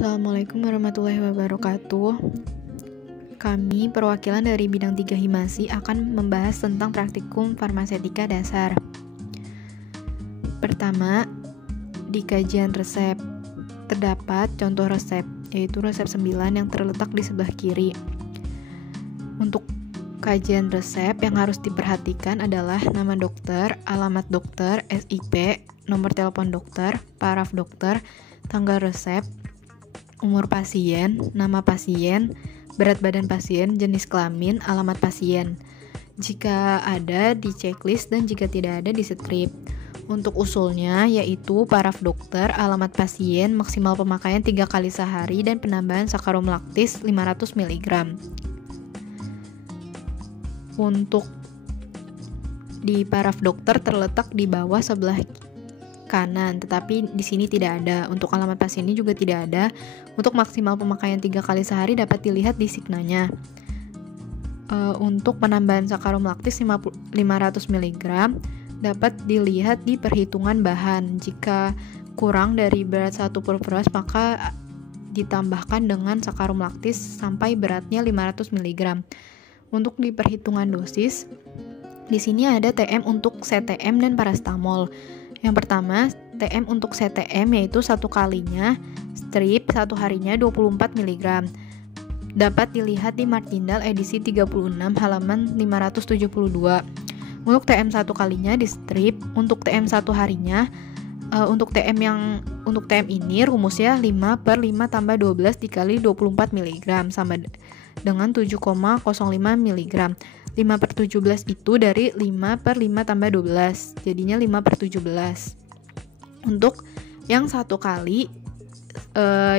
Assalamualaikum warahmatullahi wabarakatuh. Kami, perwakilan dari bidang 3 Himasi, akan membahas tentang praktikum farmasetika dasar. Pertama, di kajian resep, terdapat contoh resep, yaitu resep 9 yang terletak di sebelah kiri. Untuk kajian resep yang harus diperhatikan adalah nama dokter, alamat dokter, SIP, nomor telepon dokter, paraf dokter, tanggal resep, umur pasien, nama pasien, berat badan pasien, jenis kelamin, alamat pasien. Jika ada, di checklist, dan jika tidak ada, di strip. Untuk usulnya yaitu paraf dokter, alamat pasien, maksimal pemakaian 3 kali sehari, dan penambahan sakarum laktis 500 mg. Untuk di paraf dokter terletak di bawah sebelah kanan, tetapi di sini tidak ada. Untuk alamat pasien ini juga tidak ada. Untuk maksimal pemakaian 3 kali sehari dapat dilihat di signanya. Untuk penambahan sakarum laktis 500 mg dapat dilihat di perhitungan bahan. Jika kurang dari berat 1 purpras, maka ditambahkan dengan sakarum laktis sampai beratnya 500 mg. Untuk di perhitungan dosis, di sini ada TM untuk CTM dan parastamol. Yang pertama, TM untuk CTM yaitu 1 kalinya, strip 1 harinya 24 mg. Dapat dilihat di Martindale edisi 36 halaman 572. Untuk TM 1 kalinya di strip, untuk TM 1 harinya, untuk TM ini rumusnya 5/5 tambah 12 dikali 24 mg sama dengan 7,05 mg. 5/17 itu dari 5/5 tambah 12, jadinya 5/17. Untuk yang 1 kali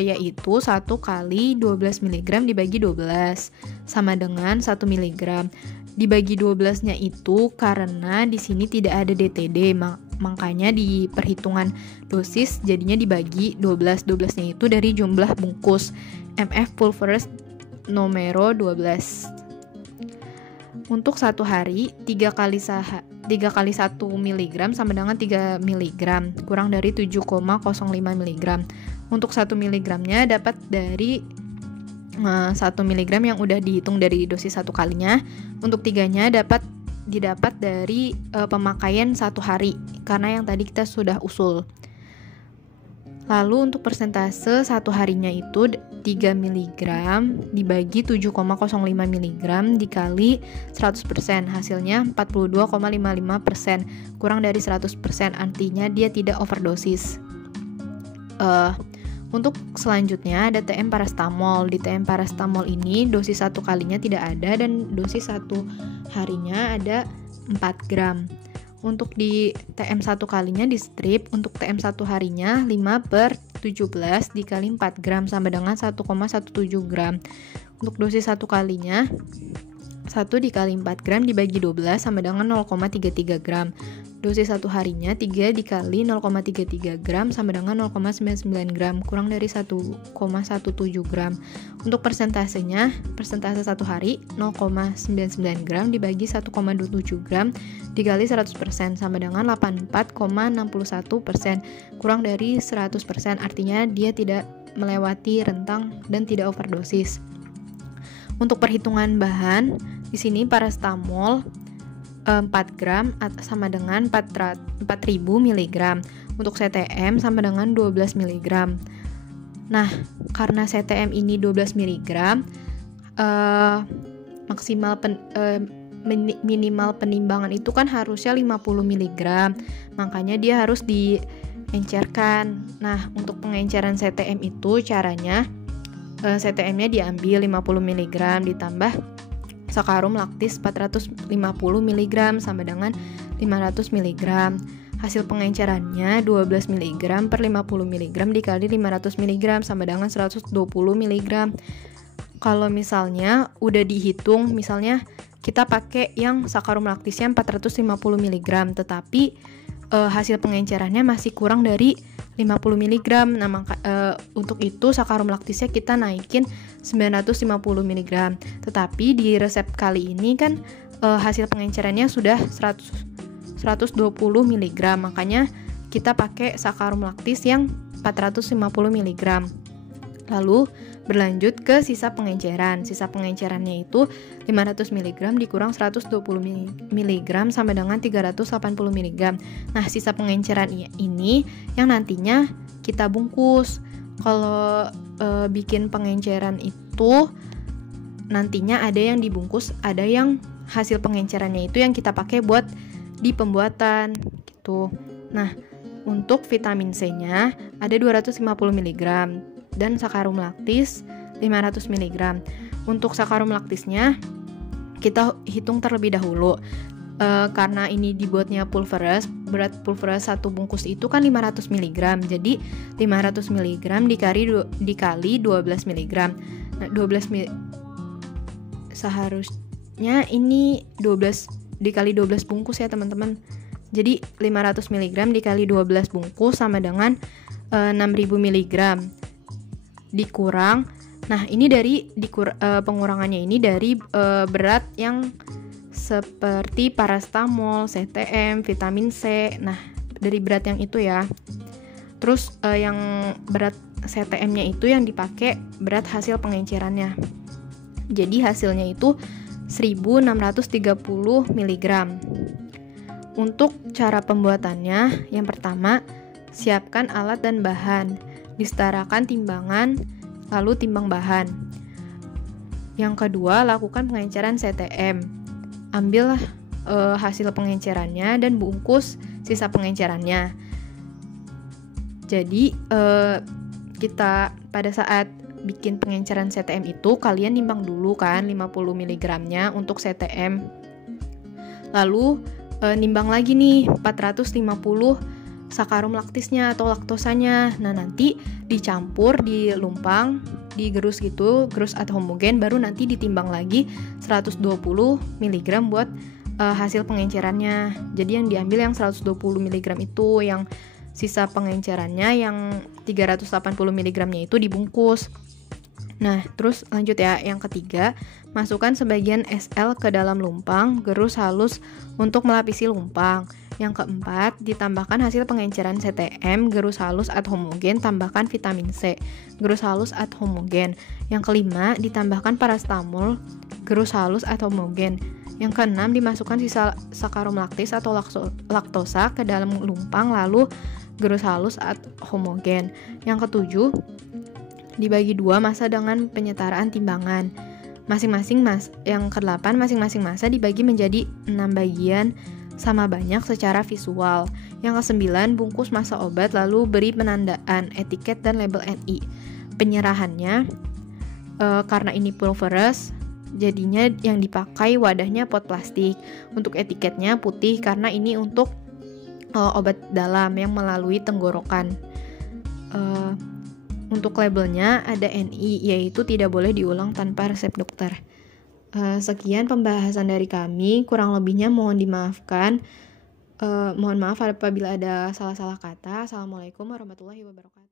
yaitu 1 kali 12 mg dibagi 12 sama dengan 1 mg. Dibagi 12-nya itu karena di sini tidak ada DTD, makanya di perhitungan dosis jadinya dibagi 12. 12-nya itu dari jumlah bungkus MF pulveris numero 12. Untuk 1 hari 3 kali 1 mg sama dengan 3 mg, kurang dari 7,05 mg. Untuk 1 mg-nya dapat dari 1 mg yang udah dihitung dari dosis 1 kalinya. Untuk 3-nya didapat dari pemakaian 1 hari, karena yang tadi kita sudah usul. Lalu untuk persentase 1 harinya itu 3 mg dibagi 7,05 mg dikali 100%, hasilnya 42,55%, kurang dari 100%, artinya dia tidak overdosis. Untuk selanjutnya ada TM parastamol. Di TM parastamol ini dosis 1 kalinya tidak ada dan dosis 1 harinya ada 4 gram. Untuk di TM 1 kalinya di strip, untuk TM 1 harinya 5/17 dikali 4 gram sama dengan 1,17 gram. Untuk dosis 1 kalinya 1 dikali 4 gram dibagi 12 sama dengan 0,33 gram. Dosis 1 harinya 3 dikali 0,33 gram sama dengan 0,99 gram, kurang dari 1,17 gram. Untuk persentase 1 hari 0,99 gram dibagi 1,27 gram dikali 100% sama dengan 84,61%, kurang dari 100%, artinya dia tidak melewati rentang dan tidak overdosis. Untuk perhitungan bahan, di sini parastamol 4 gram sama dengan 4.000 mg. Untuk CTM sama dengan 12 mg. Nah, karena CTM ini 12 mg, minimal penimbangan itu kan harusnya 50 mg. Makanya dia harus diencerkan. Nah, untuk pengenceran CTM itu caranya CTM-nya diambil 50 mg ditambah sakarum laktis 450 mg sama dengan 500 mg. Hasil pengencerannya 12 mg per 50 mg dikali 500 mg sama dengan 120 mg. Kalau misalnya udah dihitung, misalnya kita pakai yang sakarum laktisnya 450 mg, tetapi hasil pengencerannya masih kurang dari 50 mg. Nah, untuk itu sakarum laktisnya kita naikin 950 mg. Tetapi di resep kali ini kan hasil pengencerannya sudah 120 mg. Makanya kita pakai sakarum laktis yang 450 mg. Lalu berlanjut ke sisa pengenceran. Sisa pengencerannya itu 500 mg dikurang 120 mg sama dengan 380 mg. Nah, sisa pengenceran ini yang nantinya kita bungkus. Kalau bikin pengenceran itu nantinya ada yang dibungkus, ada yang hasil pengencerannya itu yang kita pakai buat di pembuatan gitu. Nah, untuk vitamin C-nya ada 250 mg dan sakarum laktis 500 mg. Untuk sakarum laktisnya kita hitung terlebih dahulu. Karena ini dibuatnya pulverized, berat pulverized satu bungkus itu kan 500 mg. Jadi 500 mg dikali 12 mg. Nah, 12 seharusnya ini 12 dikali 12 bungkus ya teman-teman. Jadi 500 mg dikali 12 bungkus sama dengan 6000 mg dikurang. Nah, ini dari pengurangannya ini dari berat yang seperti paracetamol, CTM, vitamin C. Nah, dari berat yang itu ya. Terus yang berat CTM-nya itu yang dipakai berat hasil pengencerannya. Jadi hasilnya itu 1630 mg. Untuk cara pembuatannya, yang pertama, siapkan alat dan bahan. Disetarakan timbangan, lalu timbang bahan. Yang kedua, lakukan pengenceran CTM. Ambil hasil pengencerannya dan bungkus sisa pengencerannya. Jadi, kita pada saat bikin pengenceran CTM itu, kalian nimbang dulu kan 50 mg-nya untuk CTM. Lalu, nimbang lagi nih 450 sakarum laktisnya atau laktosanya. Nah, nanti dicampur, dilumpang, digerus gitu, gerus atau homogen, baru nanti ditimbang lagi 120 mg buat hasil pengencerannya. Jadi yang diambil yang 120 mg itu, yang sisa pengencerannya yang 380 mg-nya itu dibungkus. Nah, terus lanjut ya, yang ketiga, masukkan sebagian SL ke dalam lumpang, gerus halus untuk melapisi lumpang. Yang keempat, ditambahkan hasil pengenceran CTM, gerus halus atau homogen, tambahkan vitamin C, gerus halus atau homogen. Yang kelima, ditambahkan paracetamol, gerus halus atau homogen. Yang keenam, dimasukkan sisa sakarum laktis atau laktosa ke dalam lumpang, lalu gerus halus atau homogen. Yang ketujuh, dibagi dua massa dengan penyetaraan timbangan. Yang ke-8, masing-masing massa dibagi menjadi 6 bagian sama banyak secara visual. Yang ke-9, bungkus massa obat lalu beri penandaan, etiket dan label NI. Penyerahannya, karena ini pulverized, jadinya yang dipakai wadahnya pot plastik. Untuk etiketnya putih karena ini untuk obat dalam yang melalui tenggorokan. Untuk labelnya ada NI, yaitu tidak boleh diulang tanpa resep dokter. Sekian pembahasan dari kami, kurang lebihnya mohon dimaafkan. Mohon maaf apabila ada salah-salah kata. Assalamualaikum warahmatullahi wabarakatuh.